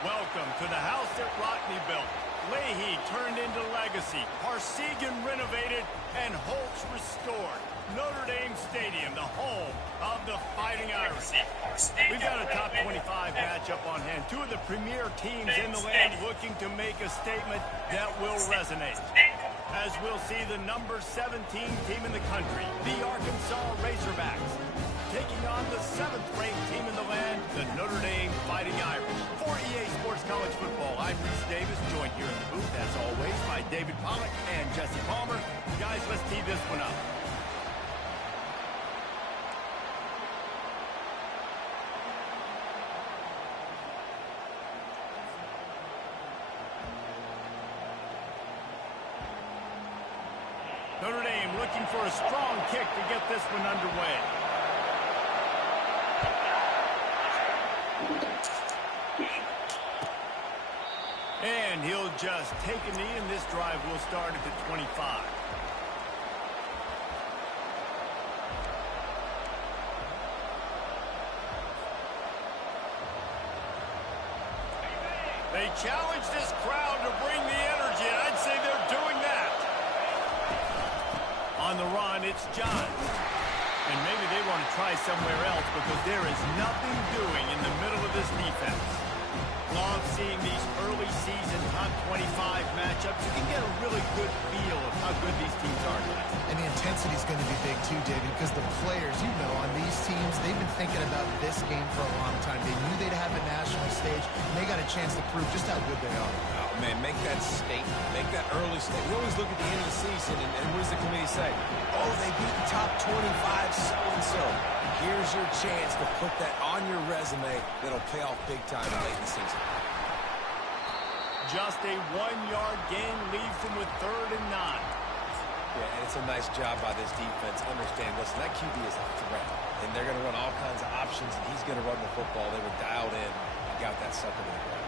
Welcome to the house that Rockney built. Leahy turned into legacy. Parsegan renovated and Holtz restored. Notre Dame Stadium, the home of the Fighting Irish. We've got a top 25 matchup on hand. Two of the premier teams in the land looking to make a statement that will resonate. As we'll see the number 17 team in the country, the Arkansas Razorbacks, taking on the 7th-ranked team in the land, the Notre Dame Fighting Irish. For EA Sports College Football, I'm Reese Davis, joined here in the booth, as always, by David Pollack and Jesse Palmer. Guys, let's tee this one up. Notre Dame looking for a strong kick to get this one underway. And he'll just take a knee, and this drive will start at the 25. They challenge this crowd to bring the energy, and I'd say they're doing that. On the run, it's Johns. And maybe they want to try somewhere else because there is nothing doing in the middle of this defense. Love seeing these early season top 25 matchups. You can get a really good feel of how good these teams are tonight. And the intensity is going to be big too, David, because the players, you know, on these teams, they've been thinking about this game for a long time. They knew they'd have a national stage, and they got a chance to prove just how good they are. Oh, man, make that statement. Make that early statement. We always look at the end of the season, and what does the committee say? Oh, they beat the top 25 so-and-so. Here's your chance to put that on your resume that'll pay off big time late in the season. Just a 1-yard gain leaves them with 3rd and 9. Yeah, and it's a nice job by this defense. Understand, listen, that QB is a threat, and they're going to run all kinds of options, and he's going to run the football. They were dialed in and got that sucker to the ground.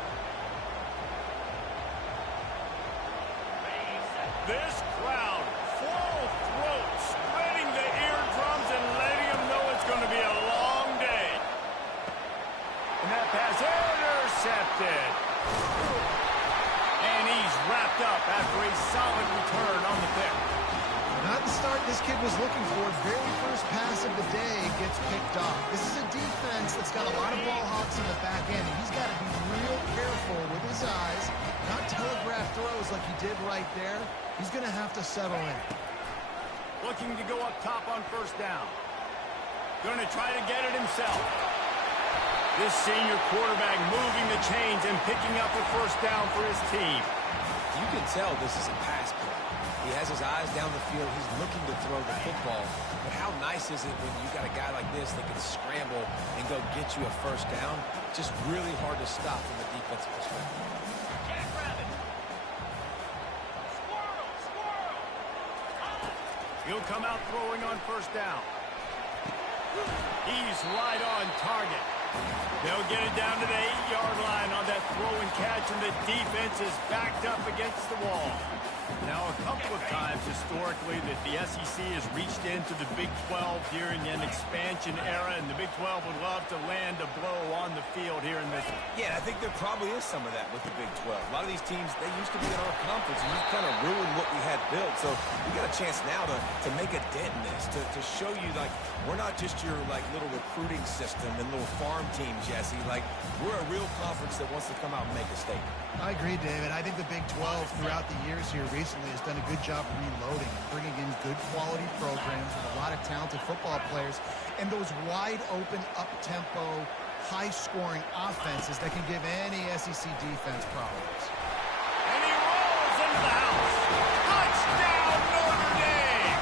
This crowd, full throat, spreading the eardrums and letting them know it's going to be a long day. And that pass intercepted. And he's wrapped up after a solid return on the pick. Not the start this kid was looking for. Very first pass of the day gets picked off. This is a defense that's got a lot of ball hawks in the back end, and he's got to be real careful with his eyes, not telegraph throws like he did right there. He's going to have to settle in. Looking to go up top on 1st down. Going to try to get it himself. This senior quarterback moving the chains and picking up a 1st down for his team. You can tell this is a pass play. He has his eyes down the field. He's looking to throw the football. But how nice is it when you got a guy like this that can scramble and go get you a 1st down? Just really hard to stop from a defensive perspective. He'll come out throwing on 1st down. He's right on target. They'll get it down to the 8-yard line on that throw and catch, and the defense is backed up against the wall. Now, a couple of times historically that the SEC has reached into the Big 12 during an expansion era, and the Big 12 would love to land a blow on the field here in this. Yeah, I think there probably is some of that with the Big 12. A lot of these teams, they used to be in our conference, and you've kind of ruined what we had built. So we got a chance now to make a dent in this, to show you, like, we're not just your, like, little recruiting system and little farm team, Jesse. Like, we're a real conference that wants to come out and make a statement. I agree, David. I think the Big 12 throughout the years here recently has done a good job reloading, bringing in good quality programs with a lot of talented football players and those wide-open, up-tempo, high-scoring offenses that can give any SEC defense problems. And he rolls into the house. Touchdown, Notre Dame!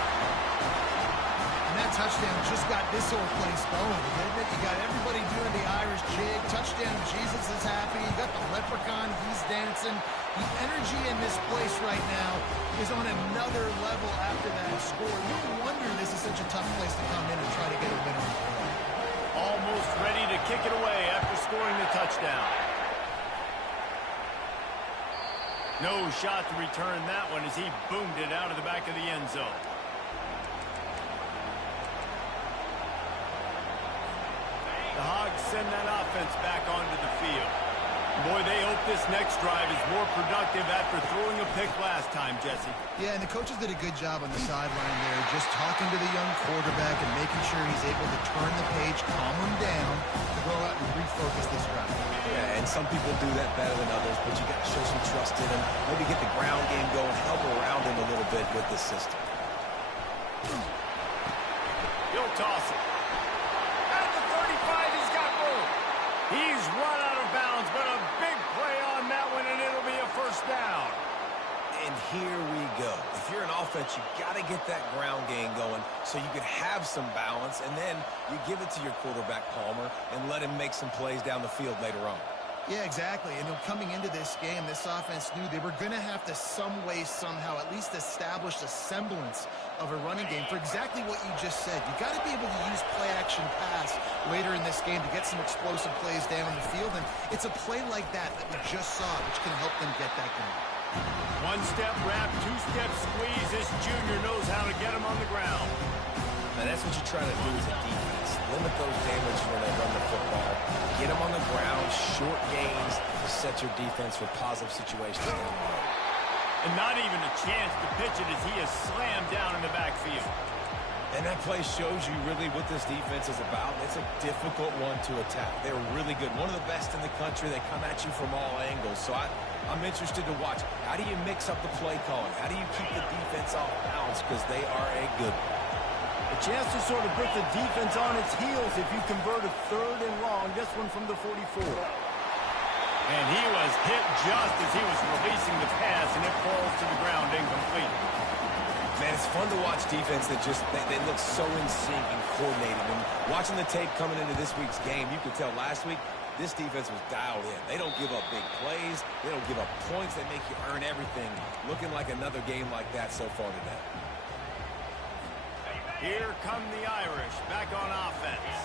And that touchdown just got this whole place going, didn't it? You got everybody doing the Irish jig. Touchdown, Jesus is happy. You got the leprechaun, he's dancing. The energy in this place right now is on another level after that score. No wonder this is such a tough place to come in and try to get a win on the board. Almost ready to kick it away after scoring the touchdown. No shot to return that one as he boomed it out of the back of the end zone. The Hogs send that offense back onto the field. Boy, they hope this next drive is more productive after throwing a pick last time, Jesse. Yeah, and the coaches did a good job on the sideline there, just talking to the young quarterback and making sure he's able to turn the page, calm him down, to go out and refocus this drive. Yeah, and some people do that better than others, but you got to show some trust in him, maybe get the ground game going, help around him a little bit with this system. He'll toss it. At the 35, he's got room. He's run out of bounds, but a big play on that one, and it'll be a first down. And here we go. If you're an offense, you got to get that ground game going so you can have some balance, and then you give it to your quarterback, Palmer, and let him make some plays down the field later on. Yeah, exactly. And coming into this game, this offense knew they were going to have to some way, somehow, at least establish a semblance of a running game for exactly what you just said. You got to be able to use play-action pass later in this game to get some explosive plays down the field. And it's a play like that we just saw, which can help them get that going. One-step wrap, two-step squeeze. This junior knows how to get him on the ground. Now, that's what you try to do as a defense. Limit those damage when they run the football. Get them on the ground, short gains to set your defense for positive situations down the road. And not even a chance to pitch it as he is slammed down in the backfield. And that play shows you really what this defense is about. It's a difficult one to attack. They're really good. One of the best in the country. They come at you from all angles. So I'm interested to watch. How do you mix up the play calling? How do you keep the defense off balance? Because they are a good one. A chance to sort of put the defense on its heels if you convert a third and long. This one from the 44. And he was hit just as he was releasing the pass, and it falls to the ground incomplete. Man, it's fun to watch defense that just, they look so in sync and coordinated. And watching the tape coming into this week's game, you could tell last week, this defense was dialed in. They don't give up big plays. They don't give up points. They make you earn everything. Looking like another game like that so far today. Here come the Irish back on offense.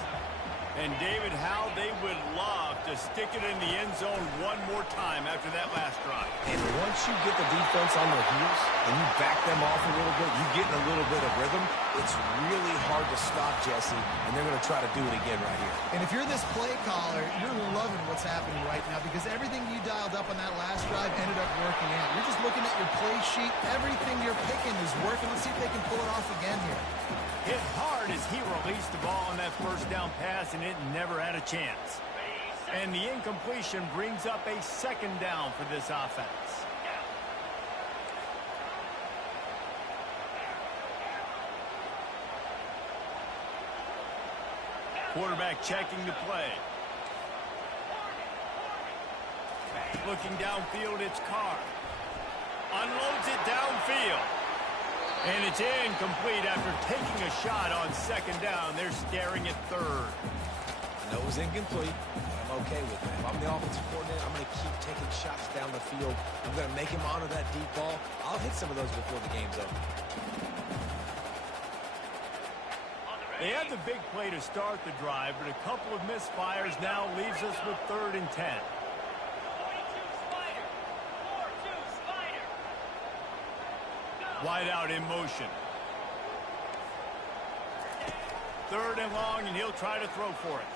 And David, how they would love to stick it in the end zone one more time after that last drive. And once you get the defense on their heels and you back them off a little bit, you get in a little bit of rhythm, it's really hard to stop, Jesse, and they're going to try to do it again right here. And if you're this play caller, you're loving what's happening right now because everything you dialed up on that last drive ended up working out. You're just looking at your play sheet. Everything you're picking is working. Let's see if they can pull it off again here. Hit hard as he released the ball on that first down pass, and it never had a chance. And the incompletion brings up a second down for this offense. Quarterback checking the play. Looking downfield, it's Carr. Unloads it downfield. And it's incomplete after taking a shot on second down. They're staring at third. I know it was incomplete, but I'm okay with that. If I'm the offensive coordinator, I'm going to keep taking shots down the field. I'm going to make him honor that deep ball. I'll hit some of those before the game's over. They had the big play to start the drive, but a couple of misfires now leaves us with 3rd and 10. Wide out in motion. 3rd and long, and he'll try to throw for it.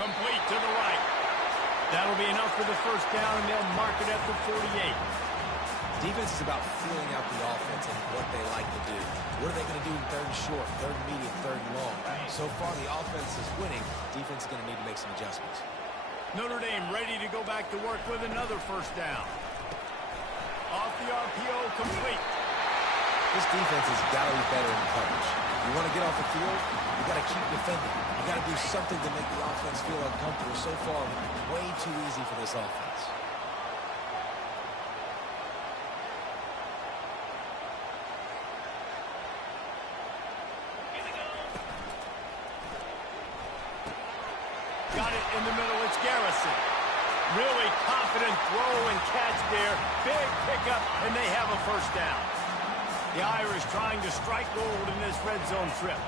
Complete to the right. That'll be enough for the first down, and they'll mark it at the 48. Defense is about feeling out the offense and what they like to do. What are they going to do in 3rd and short, 3rd and medium, 3rd and long? So far, the offense is winning. Defense is going to need to make some adjustments. Notre Dame ready to go back to work with another first down. Off the RPO, complete. This defense has got to be better in coverage. You want to get off the field, you got to keep defending. You got to do something to make the offense feel uncomfortable. So far, way too easy for this offense. Got it in the middle, it's Garrison. Really confident throw and catch there. Big pickup, and they have a first down. The Irish trying to strike gold in this red zone trip.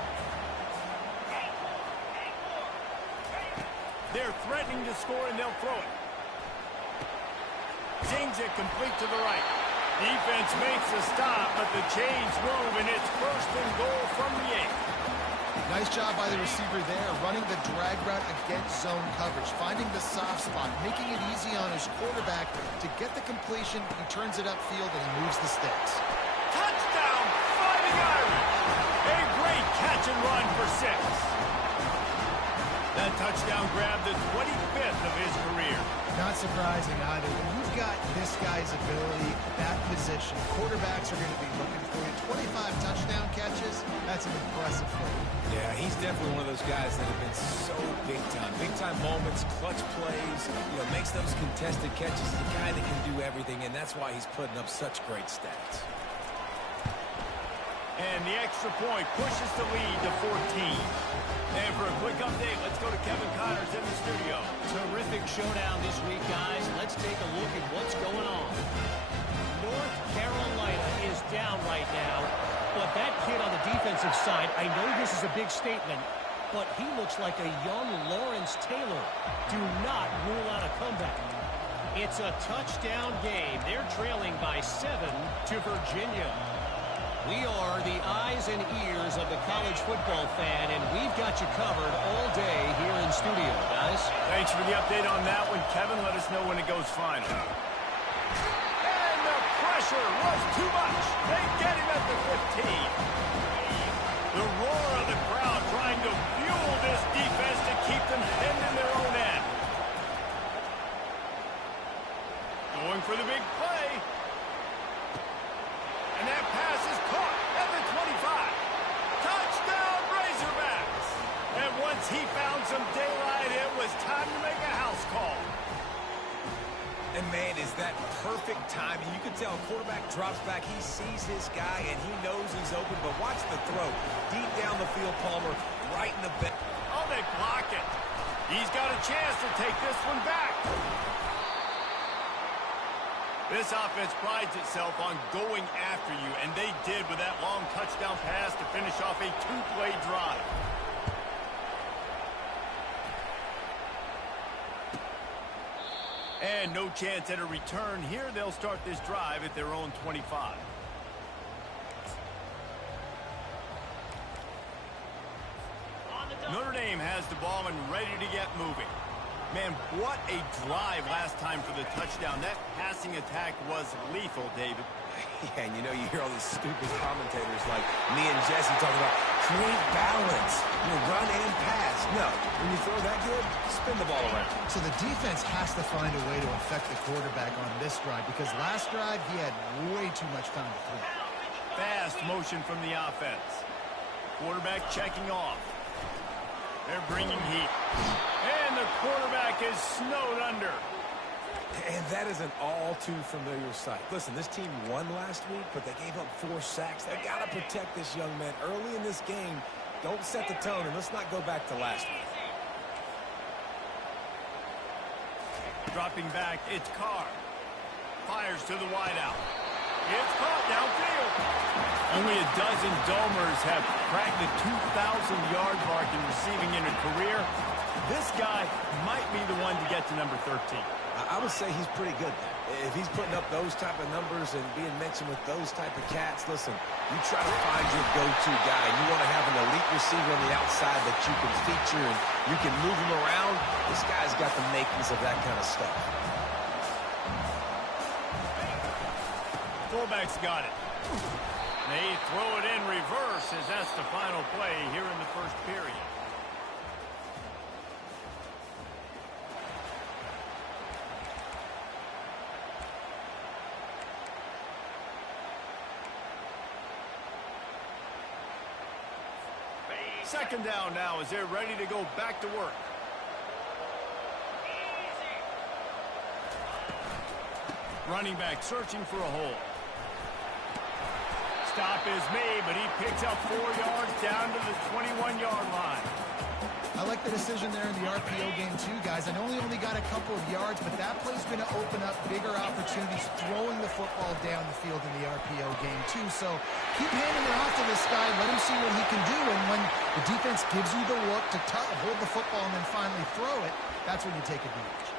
They're threatening to score, and they'll throw it. Zings it complete to the right. Defense makes a stop, but the chains move, and it's 1st and goal from the 8. Nice job by the receiver there, running the drag route against zone coverage, finding the soft spot, making it easy on his quarterback to get the completion. He turns it upfield and he moves the sticks. Touchdown, Fighting Irish! A great catch and run for 6. That touchdown grabbed the 25th of his career. Not surprising either. When you've got this guy's ability, that position, quarterbacks are going to be looking for you. 25 touchdown catches, that's an impressive play. Yeah, he's definitely one of those guys that have been so big time. Big time moments, clutch plays, makes those contested catches. He's a guy that can do everything, and that's why he's putting up such great stats. And the extra point pushes the lead to 14. And for a quick update, let's go to Kevin Connors in the studio. Terrific showdown this week, guys. Let's take a look at what's going on. North Carolina is down right now, but that kid on the defensive side, I know this is a big statement, but he looks like a young Lawrence Taylor. Do not rule out a comeback. It's a touchdown game. They're trailing by 7 to Virginia. We are the eyes and ears of the college football fan, and we've got you covered all day here in studio, guys. Thanks for the update on that one, Kevin. Let us know when it goes final. And the pressure was too much. They get him at the 15. The roar of the crowd trying to fuel this defense to keep them pinned in their own end. Going for the big play. And that pass is caught at the 25. Touchdown, Razorbacks! And once he found some daylight, it was time to make a house call. And, man, is that perfect timing. You can tell quarterback drops back. He sees his guy, and he knows he's open. But watch the throw. Deep down the field, Palmer, right in the back. Oh, they block it. He's got a chance to take this one back. This offense prides itself on going after you, and they did with that long touchdown pass to finish off a 2-play drive. And no chance at a return here. They'll start this drive at their own 25. Notre Dame has the ball and ready to get moving. Man, what a drive last time for the touchdown. That passing attack was lethal, David. Yeah, and you hear all these stupid commentators like me and Jesse talking about create balance, run and pass. No, when you throw that good, spin the ball around. So the defense has to find a way to affect the quarterback on this drive because last drive he had way too much time to throw. Fast motion from the offense. Quarterback checking off. They're bringing heat. And the quarterback is snowed under. And that is an all too familiar sight. Listen, this team won last week, but they gave up 4 sacks. They've got to protect this young man early in this game. Don't set the tone, and let's not go back to last week. Dropping back, it's Carr. Fires to the wideout. It's caught downfield. Only a dozen Domers have cracked the 2,000-yard mark in receiving in a career. This guy might be the one to get to number 13. I would say he's pretty good. If he's putting up those type of numbers and being mentioned with those type of cats, listen, you try to find your go-to guy. You want to have an elite receiver on the outside that you can feature and you can move him around. This guy's got the makings of that kind of stuff. Fullback's got it. They throw it in reverse as that's the final play here in the first period. Second down now as they're ready to go back to work. Running back searching for a hole. Stop is made, but he picks up 4 yards down to the 21-yard line. I like the decision there in the RPO game too, guys. I know he only got a couple of yards, but that play's going to open up bigger opportunities throwing the football down the field in the RPO game too. So keep handing it off to this guy. Let him see what he can do. And when the defense gives you the look to hold the football and then finally throw it, that's when you take advantage.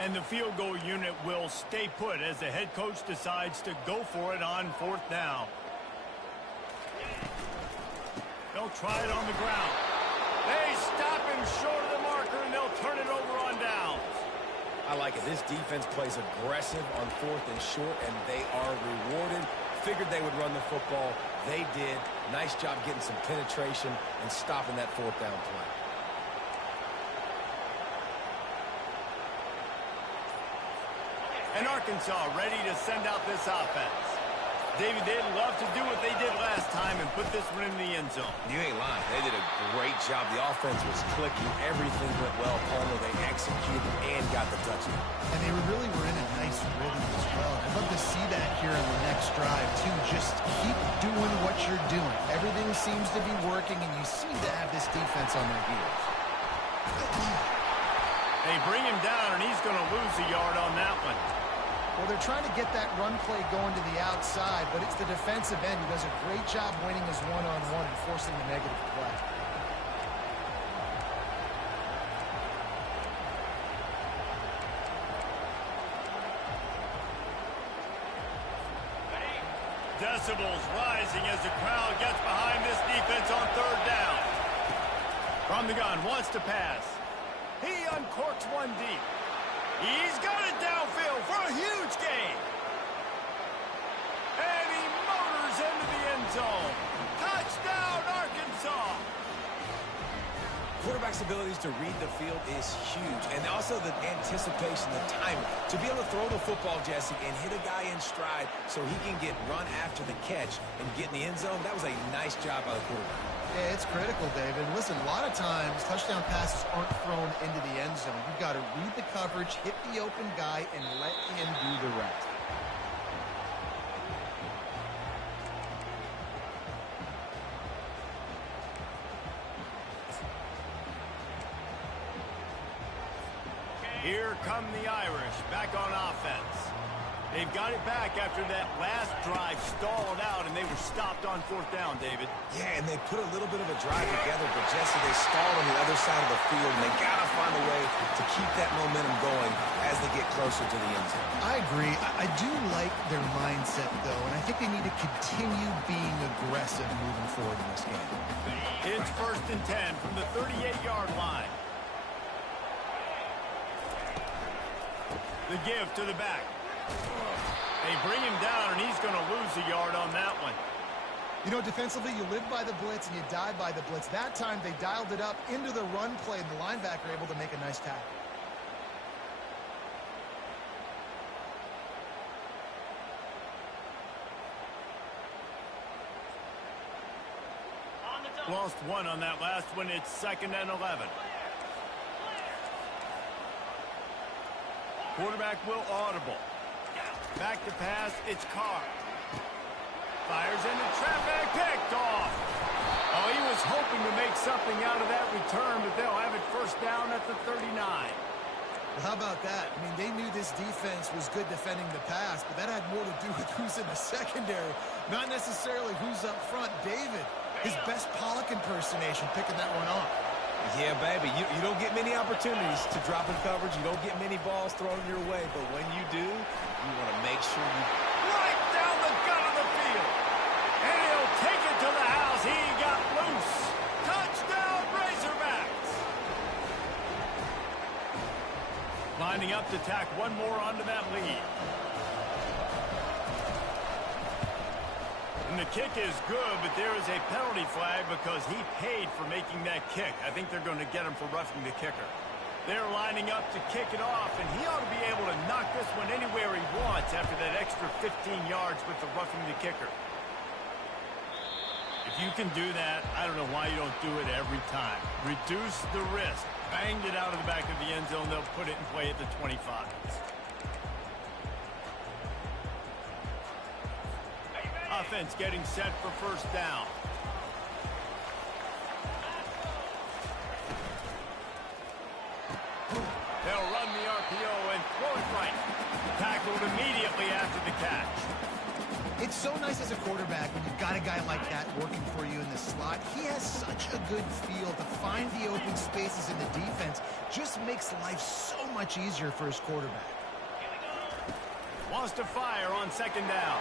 And the field goal unit will stay put as the head coach decides to go for it on 4th down. They'll try it on the ground. They stop him short of the marker, and they'll turn it over on downs. I like it. This defense plays aggressive on 4th and short, and they are rewarded. Figured they would run the football. They did. Nice job getting some penetration and stopping that 4th down play. And Arkansas ready to send out this offense. David, they'd love to do what they did last time and put this one in the end zone. You ain't lying. They did a great job. The offense was clicking. Everything went well. Palmer, they executed and got the touchdown. And they really were in a nice rhythm as well. I'd love to see that here in the next drive, too. Just keep doing what you're doing. Everything seems to be working, and you seem to have this defense on their heels. They bring him down, and he's going to lose a yard on that one. Well, they're trying to get that run play going to the outside, but it's the defensive end who does a great job winning his one-on-one and forcing the negative play. Decibels rising as the crowd gets behind this defense on 3rd down. From the gun, wants to pass. He uncorks one deep. He's got it downfield for a huge gain. And he motors into the end zone. Touchdown, Arkansas. Quarterback's abilities to read the field is huge. And also the anticipation, the timing. To be able to throw the football, Jesse, and hit a guy in stride so he can get run after the catch and get in the end zone, that was a nice job by the quarterback. Yeah, it's critical, David. Listen, a lot of times touchdown passes aren't thrown into the end zone. You've got to read the coverage, hit the open guy, and let him do the rest. Here come the Irish back on offense. They've got it back after that last drive stalled out, and they were stopped on 4th down, David. Yeah, and they put a little bit of a drive together, but Jesse, they stalled on the other side of the field, and they got to find a way to keep that momentum going as they get closer to the end zone. I agree. I do like their mindset, though, and I think they need to continue being aggressive moving forward in this game. It's 1st and 10 from the 38-yard line. The give to the back. They bring him down, and he's going to lose a yard on that one. You know, defensively, you live by the blitz and you die by the blitz. That time, they dialed it up into the run play, and the linebacker able to make a nice tackle. Lost one on that last one. It's 2nd and 11. Quarterback will audible. Back to pass, it's Carr. Fires into traffic, picked off. Oh, he was hoping to make something out of that return, but they'll have it 1st down at the 39. Well, how about that? I mean, they knew this defense was good defending the pass, but that had more to do with who's in the secondary, not necessarily who's up front. David, his best Pollock impersonation, picking that one off. Yeah, baby, you don't get many opportunities to drop in coverage. You don't get many balls thrown your way, but when you do, you want to make sure you... Right down the gut of the field. And he'll take it to the house. He got loose. Touchdown, Razorbacks. Lining up to tack one more onto that lead. And the kick is good, but there is a penalty flag because he paid for making that kick. I think they're going to get him for roughing the kicker. They're lining up to kick it off, and he ought to be able to knock this one anywhere he wants after that extra 15 yards with the roughing the kicker. If you can do that, I don't know why you don't do it every time. Reduce the risk. Banged it out of the back of the end zone. They'll put it in play at the 25. Offense getting set for 1st down. They'll run the RPO and throw it right. Tackled immediately after the catch. It's so nice as a quarterback when you've got a guy like that working for you in the slot. He has such a good feel to find the open spaces in the defense. Just makes life so much easier for his quarterback. Wants to fire on 2nd down.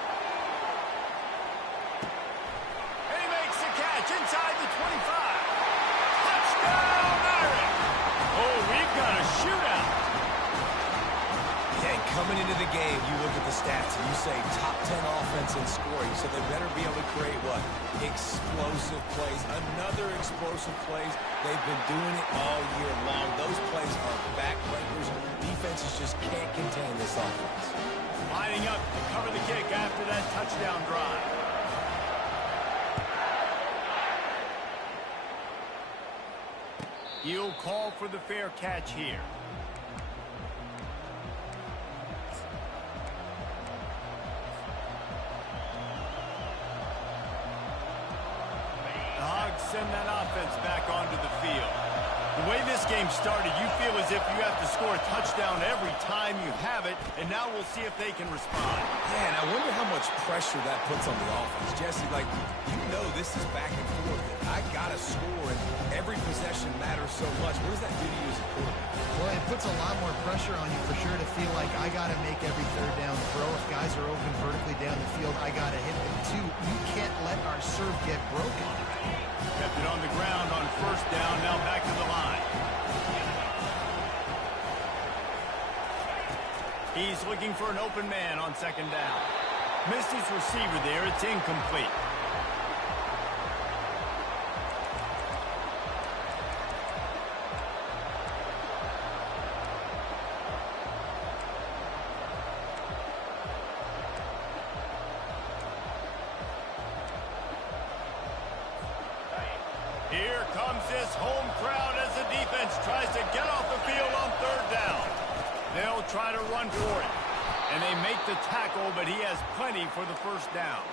And he makes the catch. catch inside the 25. Touchdown, Irish! Oh, we've got a shootout. Yeah, coming into the game, you look at the stats and you say top 10 offense in scoring, so they better be able to create what? Explosive plays. Another explosive plays. They've been doing it all year long. Those plays are backbreakers. Defenses just can't contain this offense. Lining up to cover the kick after that touchdown drive. He'll call for the fair catch here. The Hogs send that offense back onto the field. The way this game started, you feel as if you have to score a touchdown every time you have it, and now we'll see if they can respond. Yeah, and I wonder how much pressure that puts on the offense. Jesse, like, you know this is back and forth. I got to score, and every possession matters so much. What does that do to you as a quarterback? Well, it puts a lot more pressure on you for sure to feel like I got to make every third down throw. If guys are open vertically down the field, I got to hit them too. You can't let our serve get broken. Kept it on the ground on first down, now back to the line. He's looking for an open man on second down. Missed his receiver there, it's incomplete. Here comes this home crowd as the defense tries to get off the field on third down. They'll try to run for it. And they make the tackle, but he has plenty for the first down.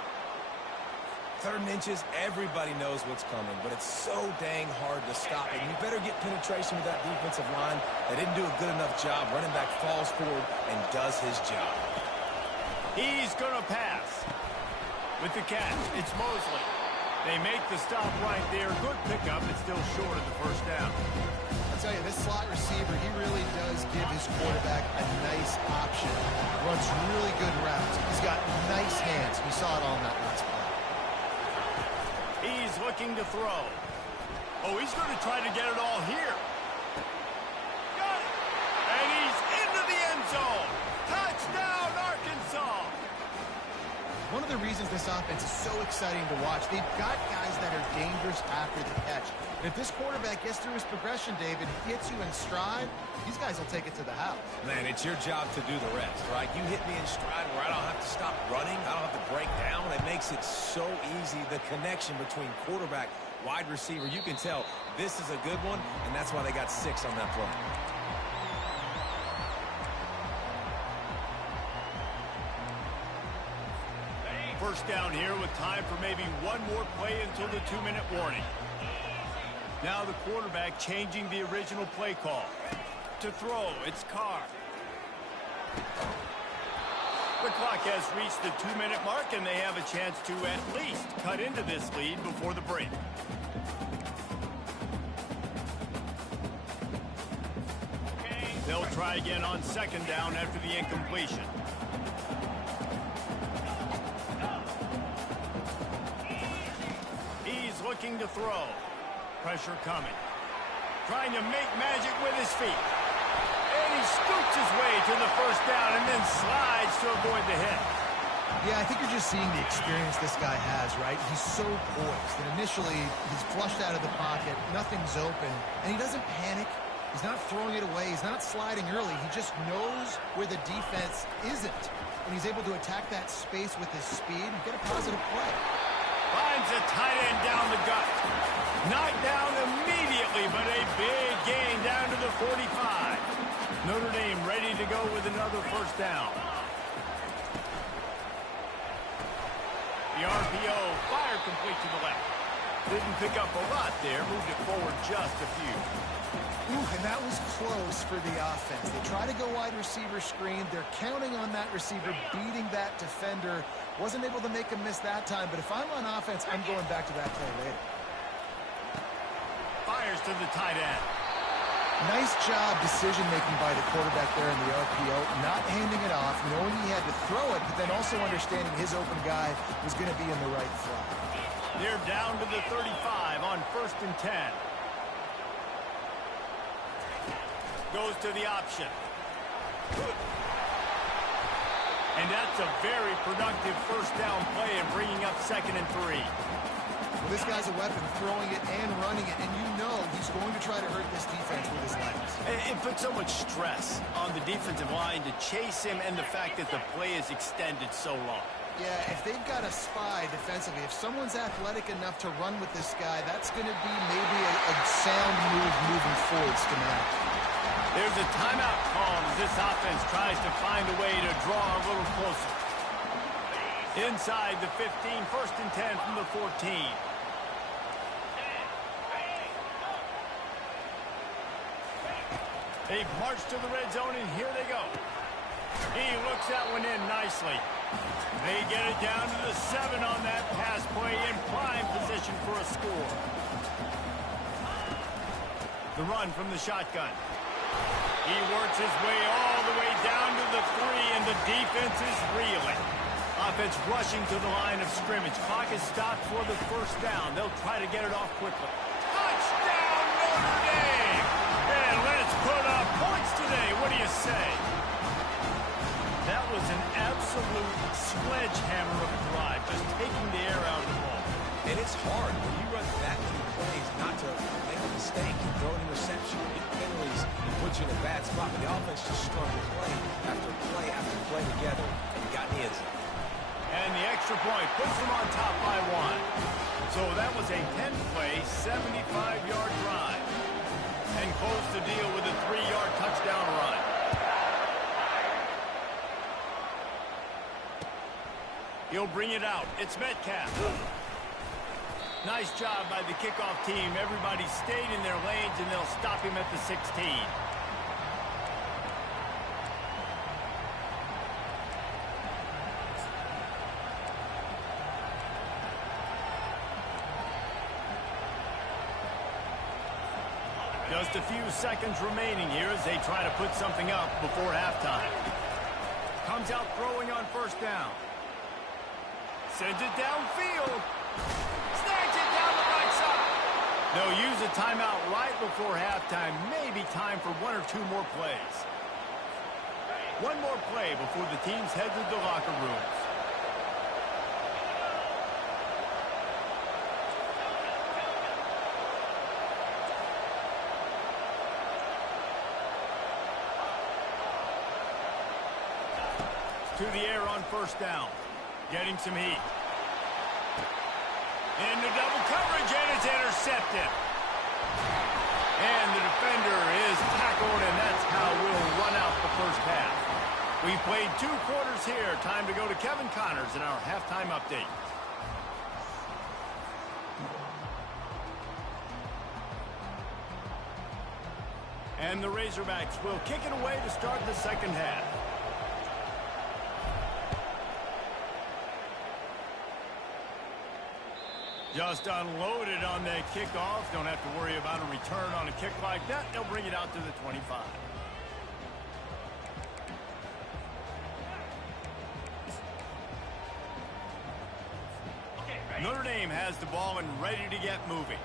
3rd and inches, everybody knows what's coming, but it's so dang hard to stop it. You better get penetration with that defensive line. They didn't do a good enough job. Running back falls forward and does his job. He's going to pass. With the catch, it's Mosley. They make the stop right there. Good pickup, but still short of the first down. I'll tell you, this slot receiver, he really does give his quarterback a nice option. Runs really good routes. He's got nice hands. We saw it on that last play. He's looking to throw. Oh, he's going to try to get it all here. Got it. And he's into the end zone. Touchdown, Arkansas. One of the reasons this offense is so exciting to watch, they've got guys that are dangerous after the catch. If this quarterback gets through his progression, David, hits you in stride, these guys will take it to the house. Man, it's your job to do the rest, right? You hit me in stride where I don't have to stop running. I don't have to break down. It makes it so easy. The connection between quarterback, wide receiver, you can tell this is a good one, and that's why they got 6 on that play. First down here with time for maybe one more play until the 2-minute warning. Now the quarterback changing the original play call. To throw, it's Carr. The clock has reached the 2-minute mark, and they have a chance to at least cut into this lead before the break. They'll try again on second down after the incompletion. He's looking to throw. Pressure coming. Trying to make magic with his feet. And he scoops his way to the first down and then slides to avoid the hit. Yeah, I think you're just seeing the experience this guy has, right? He's so poised that initially he's flushed out of the pocket, nothing's open, and he doesn't panic. He's not throwing it away. He's not sliding early. He just knows where the defense isn't, and he's able to attack that space with his speed and get a positive play. Finds a tight end down the gut. Knocked down immediately, but a big gain down to the 45. Notre Dame ready to go with another first down. The RPO fired complete to the left. Didn't pick up a lot there, moved it forward just a few. Ooh, and that was close for the offense. They try to go wide receiver screen. They're counting on that receiver beating that defender. Wasn't able to make a miss that time, but if I'm on offense, I'm going back to that play later. Fires to the tight end. Nice job decision-making by the quarterback there in the RPO, not handing it off, knowing he had to throw it, but then also understanding his open guy was going to be in the right slot. They're down to the 35 on 1st and 10. Goes to the option. And that's a very productive first down play and bringing up 2nd and 3. Well, this guy's a weapon, throwing it and running it, and you know he's going to try to hurt this defense with his legs. It puts so much stress on the defensive line to chase him and the fact that the play is extended so long. Yeah, if they've got a spy defensively, if someone's athletic enough to run with this guy, that's going to be maybe a sound move moving forward schematic. There's a timeout call as this offense tries to find a way to draw a little closer. Inside the 15, 1st and 10 from the 14. They've marched to the red zone, and here they go. He looks that one in nicely. They get it down to the 7 on that pass play in prime position for a score. The run from the shotgun. He works his way all the way down to the 3, and the defense is reeling. Offense rushing to the line of scrimmage. Clock is stopped for the first down. They'll try to get it off quickly. Touchdown, Notre Dame! And let's put up points today. What do you say? That was an absolute sledgehammer of a drive, just taking the air out of the ball. And it's hard when you run that many plays not to make a mistake and throw an interception, get penalties, and put you in a bad spot. But the offense just struggled play after play together and got in the end zone. And the extra point puts them on top by 1. So that was a 10-play, 75-yard drive. And closed the deal with a 3-yard touchdown run. He'll bring it out. It's Metcalf. Nice job by the kickoff team. Everybody stayed in their lanes, and they'll stop him at the 16. Just a few seconds remaining here as they try to put something up before halftime. Comes out throwing on 1st down. Sends it downfield. Snags it down the right side. They'll use a timeout right before halftime. Maybe time for 1 or 2 more plays. One more play before the teams head to the locker rooms. To the air on 1st down. Getting some heat. Into double coverage, and it's intercepted. And the defender is tackled, and that's how we'll run out the first half. We've played 2 quarters here. Time to go to Kevin Connors in our halftime update. And the Razorbacks will kick it away to start the second half. Just unloaded on that kickoff. Don't have to worry about a return on a kick like that. They'll bring it out to the 25. Notre Dame has the ball and ready to get moving.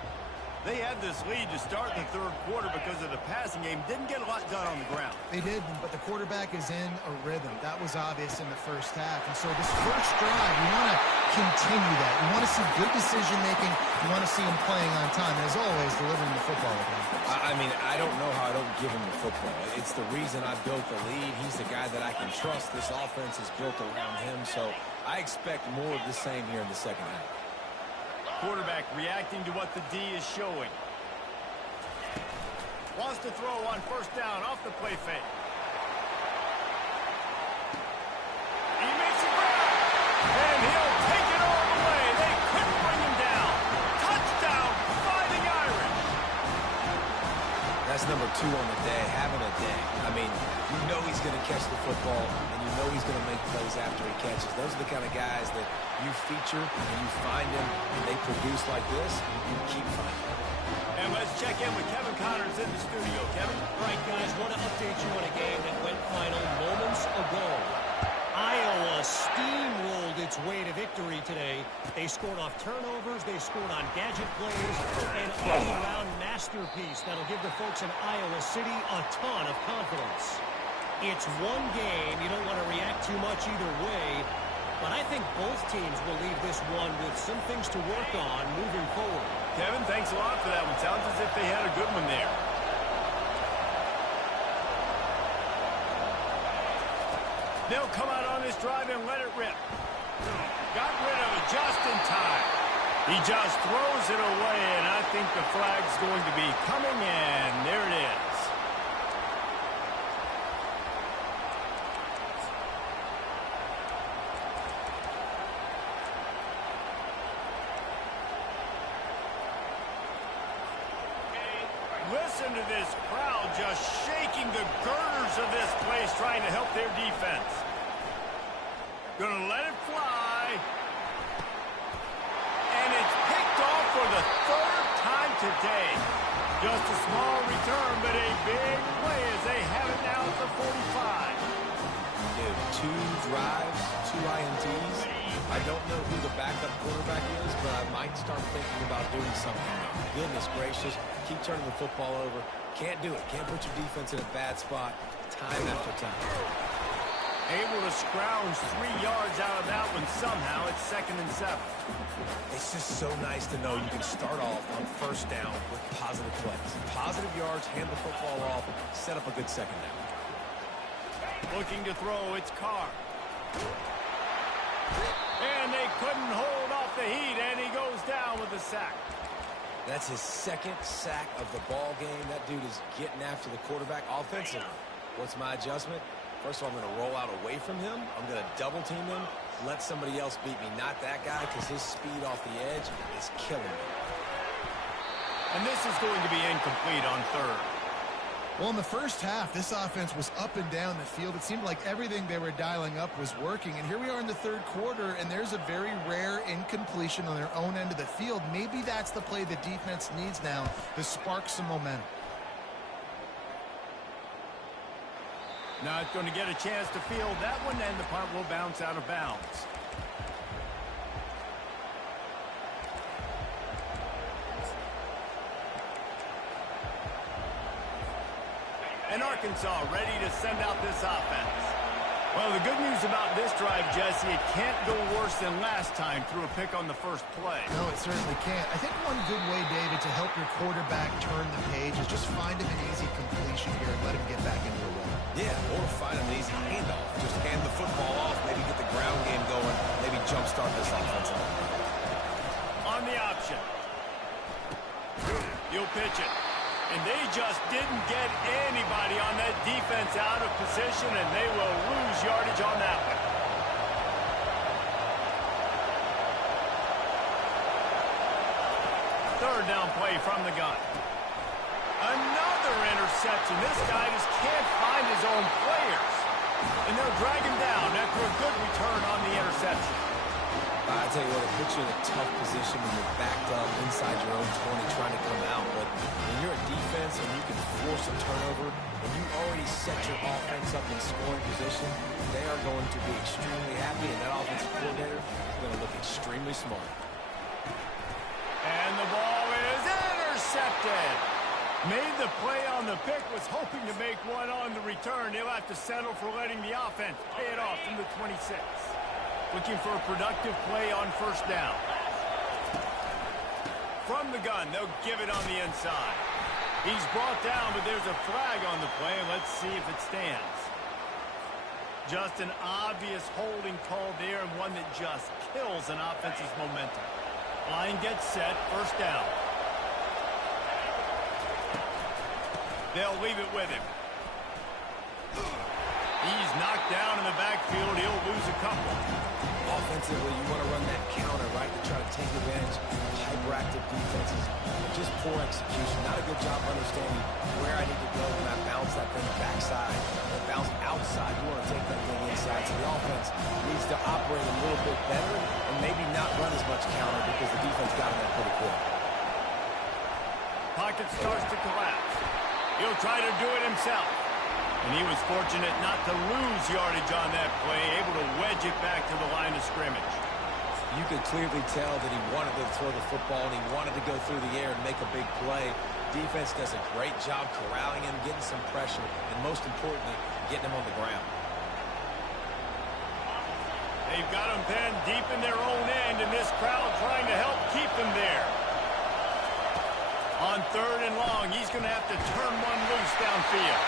They had this lead to start the 3rd quarter because of the passing game. Didn't get a lot done on the ground. They did, but the quarterback is in a rhythm. That was obvious in the first half. And so this first drive, you want to continue that. You want to see good decision-making. You want to see him playing on time. And as always, delivering the football. I mean, I don't know how I don't give him the football. It's the reason I built the lead. He's the guy that I can trust. This offense is built around him. So I expect more of the same here in the second half. Quarterback reacting to what the D is showing. Wants to throw on 1st down off the play fake. He makes a grab. And he'll take it all the way. They couldn't bring him down. Touchdown, Fighting Irish. That's number 2 on the day, having a day. I mean, you know he's going to catch the football, and you know he's going to make plays after he catches. Those are the kind of guys that you feature and you find them, and they produce like this, you keep finding them. And let's check in with Kevin Connors in the studio. Kevin? All right, guys, want to update you on a game that went final moments ago. Iowa steamrolled its way to victory today. They scored off turnovers, they scored on gadget plays, an all-around masterpiece that'll give the folks in Iowa City a ton of confidence. It's one game. You don't want to react too much either way, but I think both teams will leave this one with some things to work on moving forward. Kevin, thanks a lot for that one. Sounds as if they had a good one there. They'll come out on this drive and let it rip. Got rid of it just in time. He just throws it away, and I think the flag's going to be coming in. There it is. Listen to this crowd just shaking the girders of this place, trying to help their defense. Gonna let it fly. And it's picked off for the third time today. Just a small return, but a big play as they have it now at the 45. Dude, 2 drives, 2 INTs. I don't know who the backup quarterback is, but I might start thinking about doing something. Goodness gracious, keep turning the football over. Can't do it. Can't put your defense in a bad spot time after time. Able to scrounge 3 yards out of that one somehow. It's 2nd and 7. It's just so nice to know you can start off on first down with positive plays. Positive yards, hand the football off, set up a good second down. Looking to throw, it's Carr. And they couldn't hold off the heat, and he goes down with a sack. That's his 2nd sack of the ball game. That dude is getting after the quarterback offensively. What's my adjustment? First of all, I'm going to roll out away from him. I'm going to double team him, let somebody else beat me. Not that guy, because his speed off the edge is killing me. And this is going to be incomplete on 3rd. Well, in the first half, this offense was up and down the field. It seemed like everything they were dialing up was working. And here we are in the 3rd quarter, and there's a very rare incompletion on their own end of the field. Maybe that's the play the defense needs now to spark some momentum. Not going to get a chance to field that one, and the punt will bounce out of bounds. And Arkansas ready to send out this offense. Well, the good news about this drive, Jesse, it can't go worse than last time through a pick on the first play. No, it certainly can't. I think one good way, David, to help your quarterback turn the page is just find him an easy completion here and let him get back into a rhythm. Yeah, or find an easy handoff. Just hand the football off, maybe get the ground game going, maybe jumpstart this offense. On the option. You'll pitch it. And they just didn't get anybody on that defense out of position, and they will lose yardage on that one. Third down play from the gun. Another interception. This guy just can't find his own players. And they'll drag him down after a good return on the interception. I tell you what, it puts you in a tough position when you're backed up inside your own 20 trying to come out. But when you're a defense and you can force a turnover and you already set your offense up in scoring position, they are going to be extremely happy, and that offensive coordinator is going to look extremely smart. And the ball is intercepted. Made the play on the pick, was hoping to make one on the return. He'll have to settle for letting the offense pay it off from the 26. Looking for a productive play on first down. From the gun, they'll give it on the inside. He's brought down, but there's a flag on the play. Let's see if it stands. Just an obvious holding call there, and one that just kills an offense's momentum. Line gets set, first down. They'll leave it with him. He's knocked down in the backfield. He'll lose a couple. Offensively, you want to run that counter, right, to try to take advantage of hyperactive defenses. Just poor execution. Not a good job understanding where I need to go when I bounce that thing backside or bounce outside. You want to take that thing inside. So the offense needs to operate a little bit better and maybe not run as much counter because the defense got him there pretty quick. Pocket starts to collapse. He'll try to do it himself. And he was fortunate not to lose yardage on that play, able to wedge it back to the line of scrimmage. You could clearly tell that he wanted to throw the football and he wanted to go through the air and make a big play. Defense does a great job corralling him, getting some pressure, and most importantly, getting him on the ground. They've got him pinned deep in their own end, and this crowd trying to help keep him there. On 3rd and long, he's going to have to turn one loose downfield.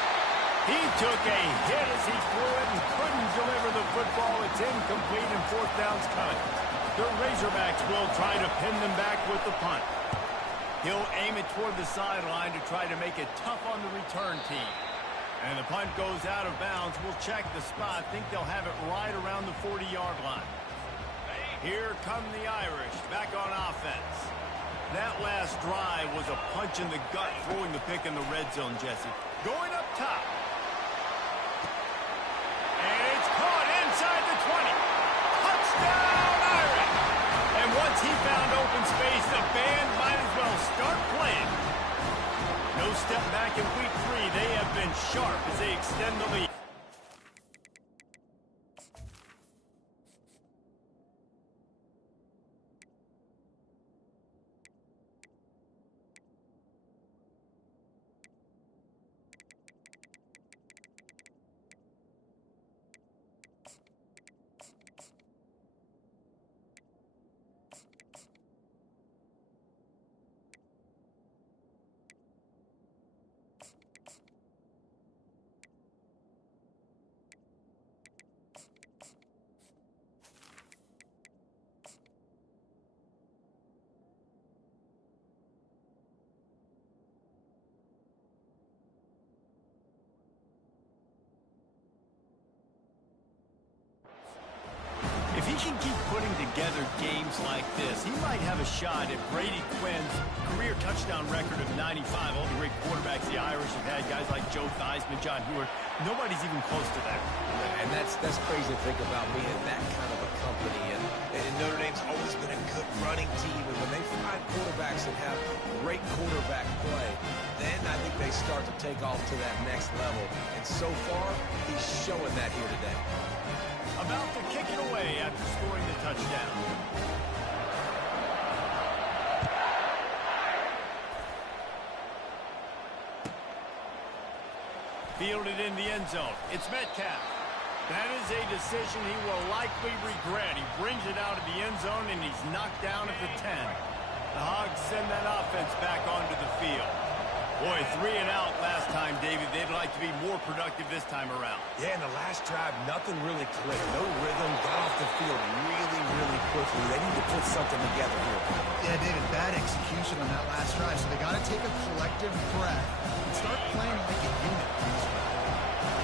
He took a hit as he threw it and couldn't deliver the football. It's incomplete and 4th down's coming. The Razorbacks will try to pin them back with the punt. He'll aim it toward the sideline to try to make it tough on the return team. And the punt goes out of bounds. We'll check the spot. Think they'll have it right around the 40-yard line. Here come the Irish back on offense. That last drive was a punch in the gut, throwing the pick in the red zone, Jesse. Going up top. And it's caught inside the 20. Touchdown, Irish! And once he found open space, the band might as well start playing. No step back in week 3. They have been sharp as they extend the lead. If he can keep putting together games like this, he might have a shot at Brady Quinn's career touchdown record of 95. All the great quarterbacks the Irish have had, guys like Joe Theismann, John Hewart. Nobody's even close to that. And that's crazy to think about being that kind of a company. And Notre Dame's always been a good running team. And when they find quarterbacks that have great quarterback play, then I think they start to take off to that next level. And so far, he's showing that here today. About to kick it away after scoring the touchdown. Fielded in the end zone. It's Metcalf. That is a decision he will likely regret. He brings it out of the end zone, and he's knocked down at the 10. The Hogs send that offense back onto the field. Boy, 3 and out last time, David. They'd like to be more productive this time around. Yeah, in the last drive, nothing really clicked. No rhythm, got off the field really quickly. They need to put something together here. Yeah, David, bad execution on that last drive, so they got to take a collective breath and start playing like a unit.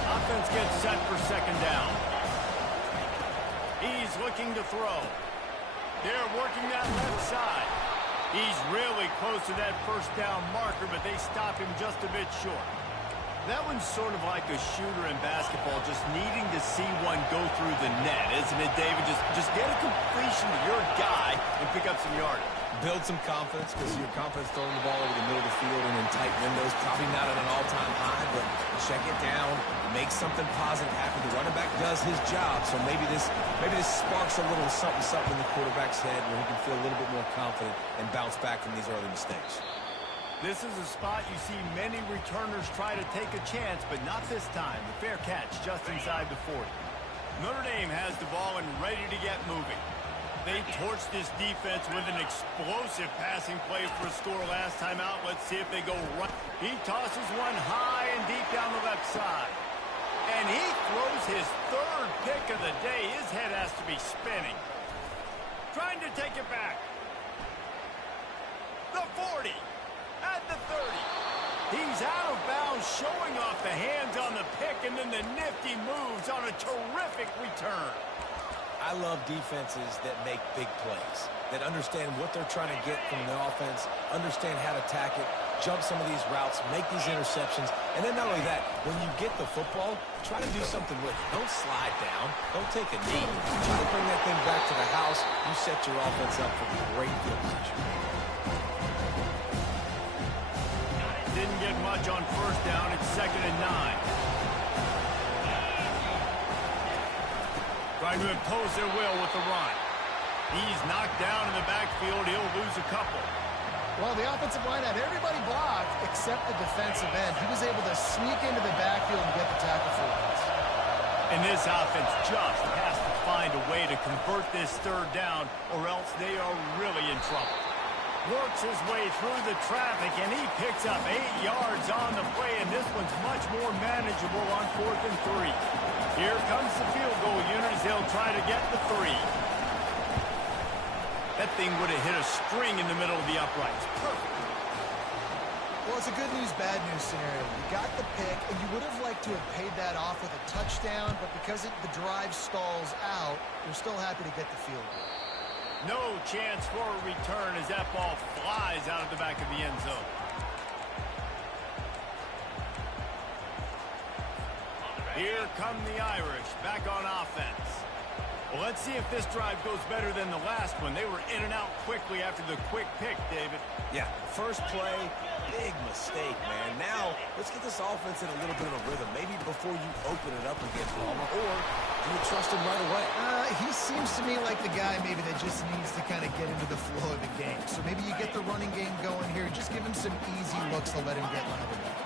Offense gets set for 2nd down. He's looking to throw. They're working that left side. He's really close to that 1st down marker, but they stop him just a bit short. That one's sort of like a shooter in basketball, just needing to see one go through the net, isn't it, David? Just get a completion to your guy and pick up some yardage. Build some confidence, because your confidence throwing the ball over the middle of the field and in tight windows, probably not at an all-time high, but check it down, make something positive happen. The running back does his job, so maybe this sparks a little something in the quarterback's head where he can feel a little bit more confident and bounce back from these early mistakes. This is a spot you see many returners try to take a chance, but not this time. The fair catch just inside the 40. Notre Dame has the ball and ready to get moving. They torched this defense with an explosive passing play for a score last time out. Let's see if they go right. He tosses one high and deep down the left side. And he throws his 3rd pick of the day. His head has to be spinning. Trying to take it back. The 40. At the 30. He's out of bounds, showing off the hands on the pick, and then the nifty moves on a terrific return. I love defenses that make big plays, that understand what they're trying to get from the offense, understand how to attack it, jump some of these routes, make these interceptions, and then not only that, when you get the football, try to do something with it. Don't slide down. Don't take a knee. Try to bring that thing back to the house. You set your offense up for great field position. Didn't get much on 1st down. It's 2nd and 9. Trying to impose their will with the run. He's knocked down in the backfield. He'll lose a couple. Well, the offensive line had everybody blocked except the defensive end. He was able to sneak into the backfield and get the tackle for once. And this offense just has to find a way to convert this third down, or else they are really in trouble. Works his way through the traffic, and he picks up 8 yards on the play, and this one's much more manageable on 4th and 3. Here comes the field goal unit as they'll try to get the 3. That thing would have hit a string in the middle of the uprights. Perfect. Well, it's a good news, bad news scenario. You got the pick, and you would have liked to have paid that off with a touchdown, but because the drive stalls out, you're still happy to get the field goal. No chance for a return as that ball flies out of the back of the end zone. Here come the Irish back on offense. Well, let's see if this drive goes better than the last one. They were in and out quickly after the quick pick, David. Yeah, first play, big mistake, man. Now, let's get this offense in a little bit of a rhythm. Maybe before you open it up again, Palmer, or do you trust him right away? He seems to me like the guy maybe that just needs to kind of get into the flow of the game. So maybe you get the running game going here. Just give him some easy looks to let him get lathered up.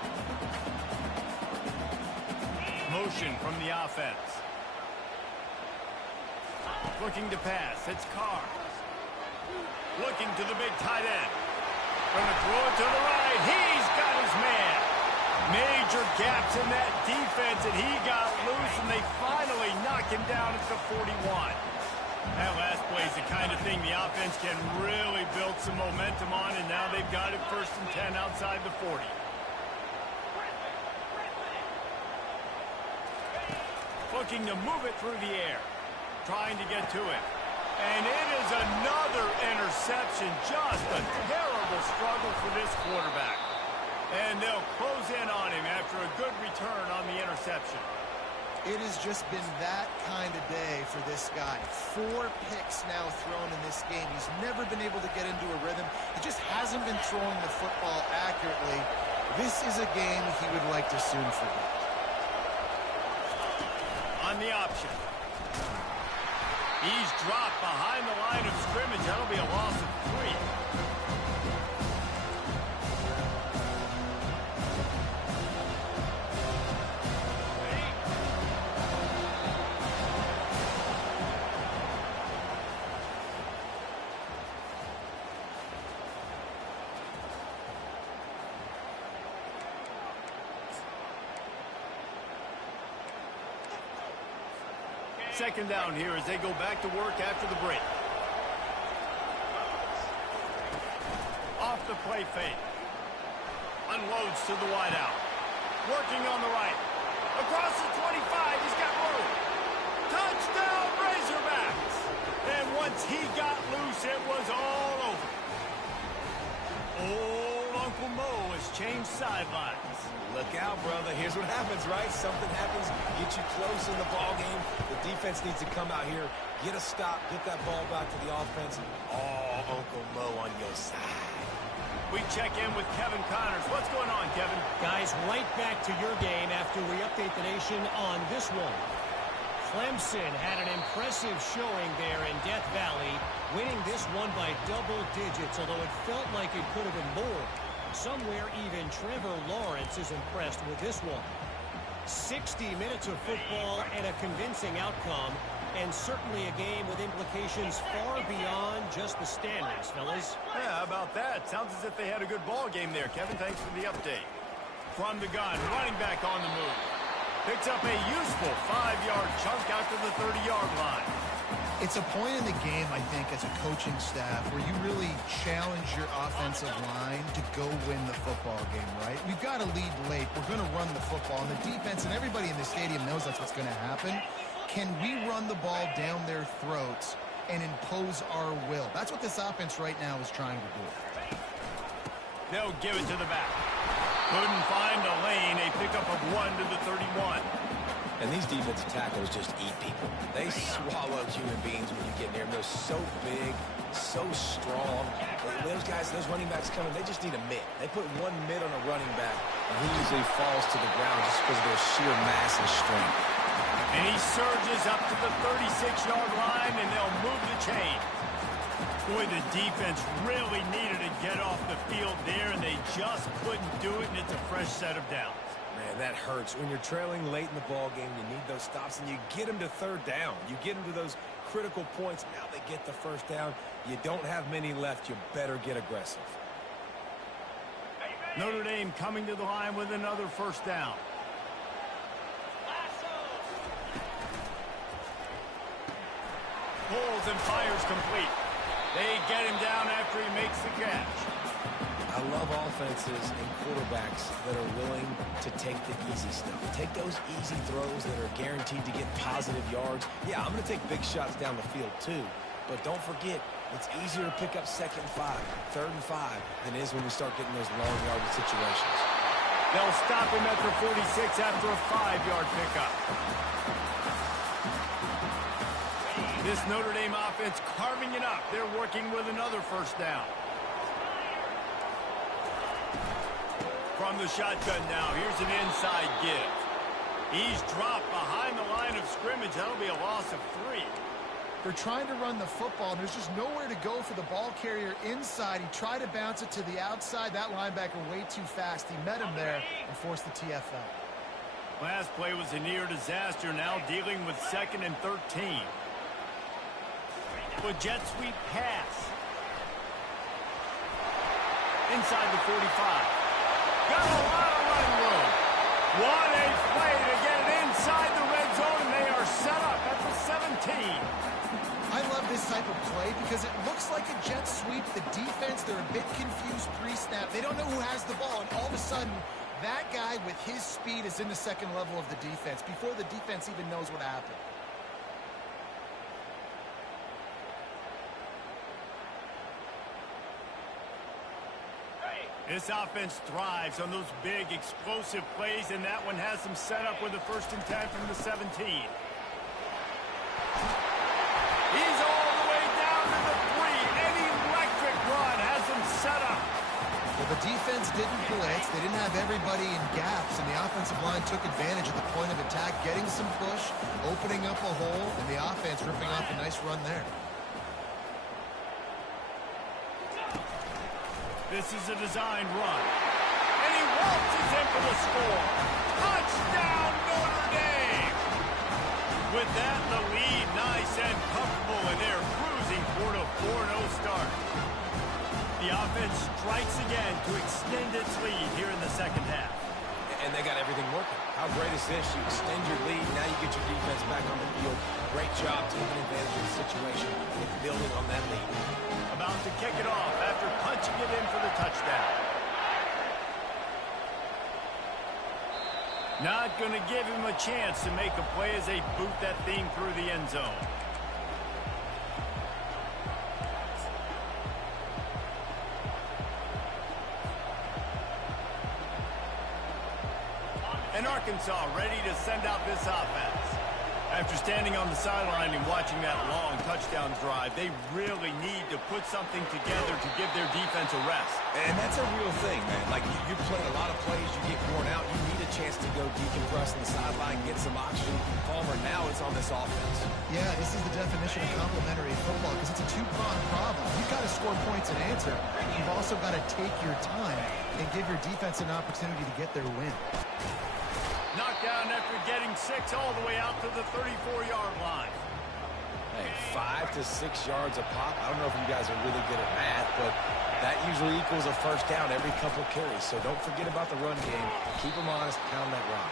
Motion from the offense. Looking to pass. It's Carr. Looking to the big tight end. Going to throw it to the right. He's got his man. Major gaps in that defense, and he got loose, and they finally knock him down at the 41. That last play is the kind of thing the offense can really build some momentum on, and now they've got it 1st and 10 outside the 40. Looking to move it through the air. Trying to get to it. And it is another interception. Just a terrible struggle for this quarterback. And they'll close in on him after a good return on the interception. It has just been that kind of day for this guy. 4 picks now thrown in this game. He's never been able to get into a rhythm. He just hasn't been throwing the football accurately. This is a game he would like to soon forget. On the option. He's dropped behind the line of scrimmage. That'll be a loss of 3. Second down here as they go back to work after the break. Off the play fake. Unloads to the wideout. Working on the right. Across the 25. He's got room. Touchdown Razorbacks. And once he got loose, it was all over. Old Uncle Mo has changed sidelines. Look out, brother. Here's what happens, right? Something happens, get you close in the ball game. The defense needs to come out here, get a stop, get that ball back to the offense. Oh, Uncle Mo on your side. We check in with Kevin Connors. What's going on, Kevin? Guys, right back to your game after we update the nation on this one. Clemson had an impressive showing there in Death Valley, winning this one by double digits, although it felt like it could have been more. Somewhere even Trevor Lawrence is impressed with this one. 60 minutes of football and a convincing outcome, and certainly a game with implications far beyond just the standings, fellas. Yeah, how about that? Sounds as if they had a good ball game there, Kevin. Thanks for the update. From the gun, running back on the move. Picks up a useful 5-yard chunk out to the 30-yard line. It's a point in the game, I think, as a coaching staff where you really challenge your offensive line to go win the football game, right? We've got to lead late. We're going to run the football. And the defense and everybody in the stadium knows that's what's going to happen. Can we run the ball down their throats and impose our will? That's what this offense right now is trying to do. They'll give it to the back. Couldn't find a lane. A pickup of 1 to the 31. And these defensive tackles just eat people. They swallow human beings when you get near them. They're so big, so strong. Those guys, those running backs coming, they just need a mitt. They put one mitt on a running back, and he usually falls to the ground just because of their sheer mass and strength. And he surges up to the 36-yard line, and they'll move the chain. Boy, the defense really needed to get off the field there, and they just couldn't do it, and it's a fresh set of downs. Man, that hurts. When you're trailing late in the ball game, you need those stops, and you get them to third down. You get them to those critical points. Now they get the first down. You don't have many left. You better get aggressive. Notre Dame coming to the line with another first down. Pulls and fires complete. They get him down after he makes the catch. I love offenses and quarterbacks that are willing to take the easy stuff. Take those easy throws that are guaranteed to get positive yards. Yeah, I'm going to take big shots down the field too. But don't forget, it's easier to pick up 2nd and 5, 3rd and 5 than it is when we start getting those long yardage situations. They'll stop him at the 46 after a 5-yard pickup. This Notre Dame offense carving it up. They're working with another first down. From the shotgun now, here's an inside give. He's dropped behind the line of scrimmage. That'll be a loss of 3. They're trying to run the football, and there's just nowhere to go for the ball carrier inside. He tried to bounce it to the outside. That linebacker way too fast. He met him there and forced the TFL. Last play was a near disaster. Now dealing with 2nd and 13. A jet sweep pass. Inside the 45. Got a lot of running room. What a play to get it inside the red zone, and they are set up at the 17. I love this type of play because it looks like a jet sweep. The defense, they're a bit confused pre-snap. They don't know who has the ball, and all of a sudden, that guy with his speed is in the second level of the defense before the defense even knows what happened. This offense thrives on those big, explosive plays, and that one has them set up with a 1st and 10 from the 17. He's all the way down to the 3. An electric run has them set up. Well, the defense didn't blitz. They didn't have everybody in gaps, and the offensive line took advantage at the point of attack, getting some push, opening up a hole, and the offense ripping off a nice run there. This is a designed run. And he waltzes in for the score. Touchdown, Notre Dame! With that, the lead nice and comfortable, and they're cruising toward a 4-0 start. The offense strikes again to extend its lead here in the second half. And they got everything working. How great is this? You extend your lead, now you get your defense back on the field. Great job taking advantage of the situation and building on that lead. About to kick it off after punching it in for the touchdown. Not going to give him a chance to make a play as they boot that thing through the end zone. And Arkansas ready to send out this offense. After standing on the sideline and watching that long touchdown drive, they really need to put something together to give their defense a rest. And that's a real thing, man. Like, you play a lot of plays, you get worn out, you need a chance to go decompress on the sideline, get some oxygen. Palmer, now it's on this offense. Yeah, this is the definition of complementary football because it's a two-pronged problem. You've got to score points and answer. You've also got to take your time and give your defense an opportunity to get their win. Knocked down after getting 6 all the way out to the 34-yard line. Hey, 5 to 6 yards a pop. I don't know if you guys are really good at math, but that usually equals a first down every couple of carries. So don't forget about the run game. Keep them honest, pound that rock.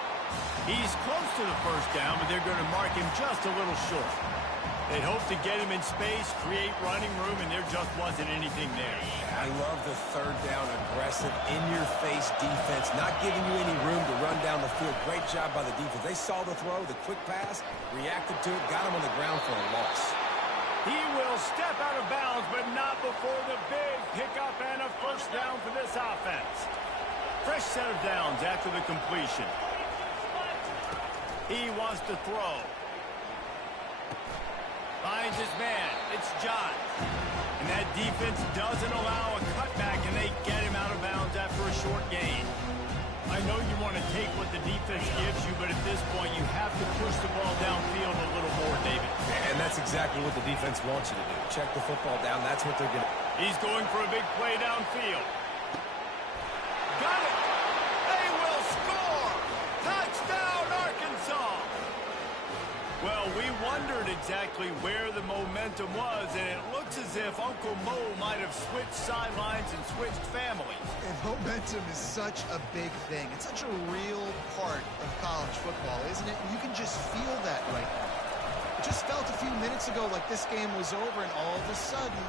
He's close to the first down, but they're going to mark him just a little short. They hope to get him in space, create running room, and there just wasn't anything there. I love the third down, aggressive, in-your-face defense, not giving you any room to run down the field. Great job by the defense. They saw the throw, the quick pass, reacted to it, got him on the ground for a loss. He will step out of bounds, but not before the big pickup and a first down for this offense. Fresh set of downs after the completion. He wants to throw. Finds his man. It's John. And that defense doesn't allow a cutback, and they get him out of bounds after a short gain. I know offense gives you, but at this point, you have to push the ball downfield a little more, David. And that's exactly what the defense wants you to do. Check the football down. That's what they're going to do. He's going for a big play downfield. Got it. They will score. Touchdown, Arkansas. Well, we wondered exactly where the momentum was, and it looks as if Uncle Mo might have switched sidelines and switched families. And momentum is such a big thing. It's such a real part of college football, isn't it? And you can just feel that right now. It just felt a few minutes ago like this game was over, and all of a sudden,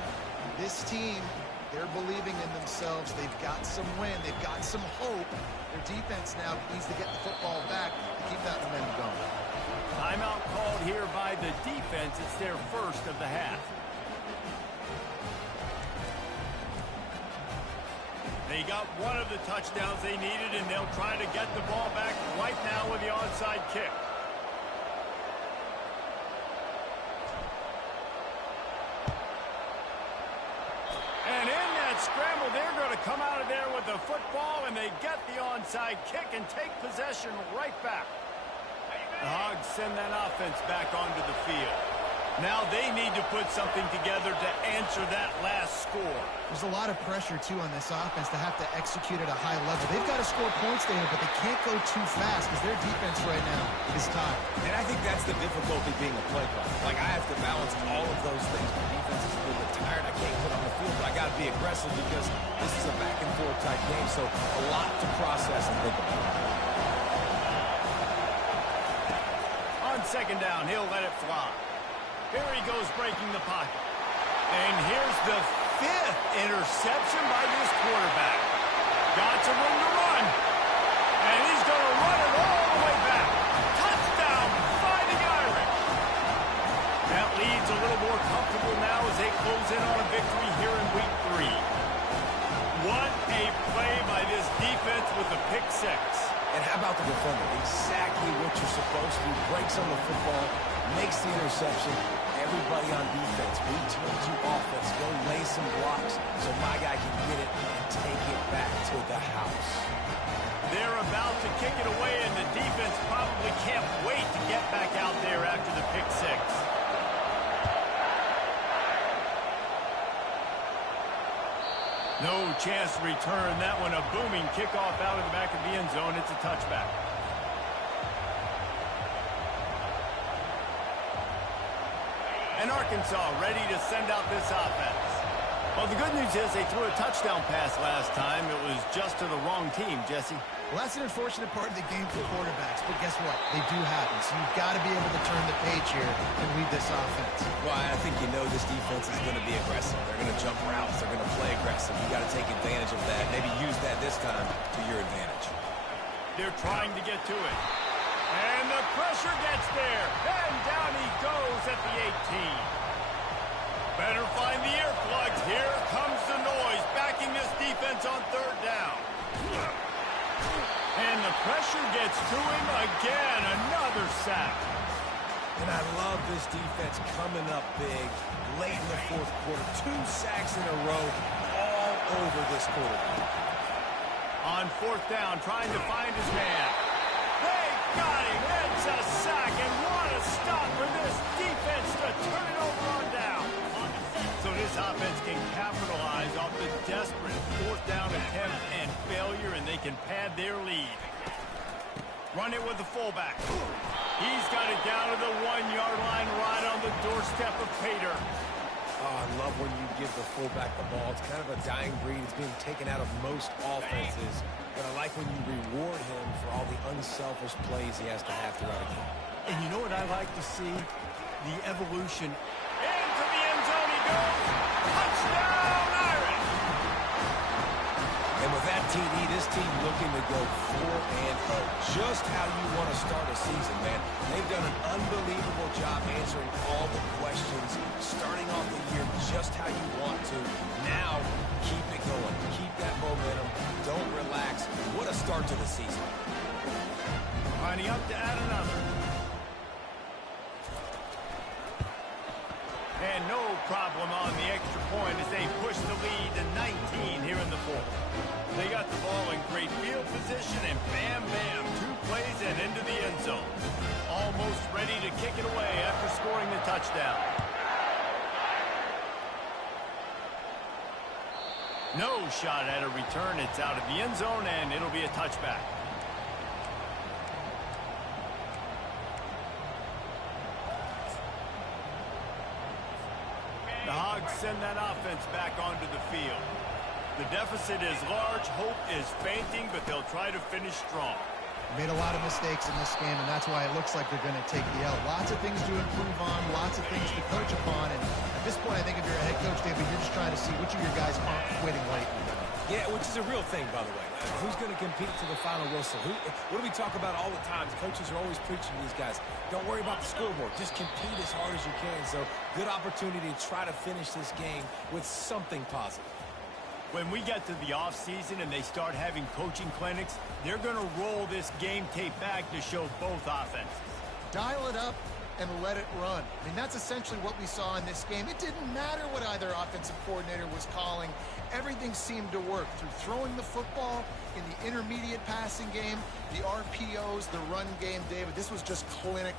this team, they're believing in themselves. They've got some wind. They've got some hope. Their defense now needs to get the football back to keep that momentum going. Timeout called here by the defense. It's their first of the half. They got one of the touchdowns they needed, and they'll try to get the ball back right now with the onside kick. And in that scramble, they're going to come out of there with the football, and they get the onside kick and take possession right back. The Hogs send that offense back onto the field. Now they need to put something together to answer that last score. There's a lot of pressure, too, on this offense to have to execute at a high level. They've got to score points there, but they can't go too fast because their defense right now is tired. And I think that's the difficulty being a play caller. Like, I have to balance all of those things. My defense is a little bit tired. I can't put on the field, but I got to be aggressive because this is a back-and-forth type game, so a lot to process and think about. On second down, he'll let it fly. Here he goes breaking the pocket. And here's the fifth interception by this quarterback. Got some room to run. And he's going to run it all the way back. Touchdown, Fighting Irish. That lead's a little more comfortable now as they close in on a victory here in week 3. What a play by this defense with the pick six. And how about the defender? Exactly what you're supposed to do. Breaks on the football, makes the interception. Everybody on defense, we turn to offense. Go lay some blocks so my guy can get it and take it back to the house. They're about to kick it away, and the defense probably can't wait to get back out there after the pick six. No chance to return that one. A booming kickoff out of the back of the end zone. It's a touchback. And Arkansas ready to send out this offense. Well, the good news is they threw a touchdown pass last time. It was just to the wrong team, Jesse. Well, that's an unfortunate part of the game for quarterbacks, but guess what? They do happen, so you've got to be able to turn the page here and lead this offense. Well, I think you know this defense is going to be aggressive. They're going to jump routes. They're going to play aggressive. You got to take advantage of that. Maybe use that this time to your advantage. They're trying to get to it. And the pressure gets there. And down he goes at the 18. Better find the earplugs. Here comes the noise, backing this defense on third down. And the pressure gets to him again. Another sack. And I love this defense coming up big late in the fourth quarter. 2 sacks in a row all over this quarterback. On fourth down, trying to find his man. They got him. It's a sack. And what a stop for this defense to turn it over on down. So this offense can capitalize off the desperate fourth down attempt and failure, and they can pad their lead. Run it with the fullback. He's got it down to the 1-yard line right on the doorstep of Pater. Oh, I love when you give the fullback the ball. It's kind of a dying breed. It's being taken out of most offenses. But I like when you reward him for all the unselfish plays he has to have throughout a game. And you know what I like to see? The evolution. Into the end zone he goes. Touchdown, Irish! And with that TD, this team looking to go 4-0. Just how you want to start a season, man. They've done an unbelievable job answering all the questions, starting off the year just how you want to. Now, keep it going. Keep that momentum. Don't relax. What a start to the season. Lining up to add another. And no problem on the extra point as they push the lead to 19 here in the fourth. They got the ball in great field position, and bam, bam, 2 plays, and touchdown. No shot at a return. It's out of the end zone, and it'll be a touchback. The Hogs send that offense back onto the field. The deficit is large. Hope is fainting, but they'll try to finish strong. Made a lot of mistakes in this game, and that's why it looks like they're going to take the L. Lots of things to improve on, lots of things to coach upon, and at this point, I think if you're a head coach, David, you're just trying to see which of your guys aren't quitting late. Yeah, which is a real thing, by the way. Who's going to compete to the final whistle? What do we talk about all the time? Coaches are always preaching to these guys. Don't worry about the scoreboard. Just compete as hard as you can. So, good opportunity to try to finish this game with something positive. When we get to the offseason and they start having coaching clinics, they're going to roll this game tape back to show both offenses. Dial it up and let it run. I mean, that's essentially what we saw in this game. It didn't matter what either offensive coordinator was calling. Everything seemed to work through throwing the football in the intermediate passing game, the RPOs, the run game. David, this was just clinic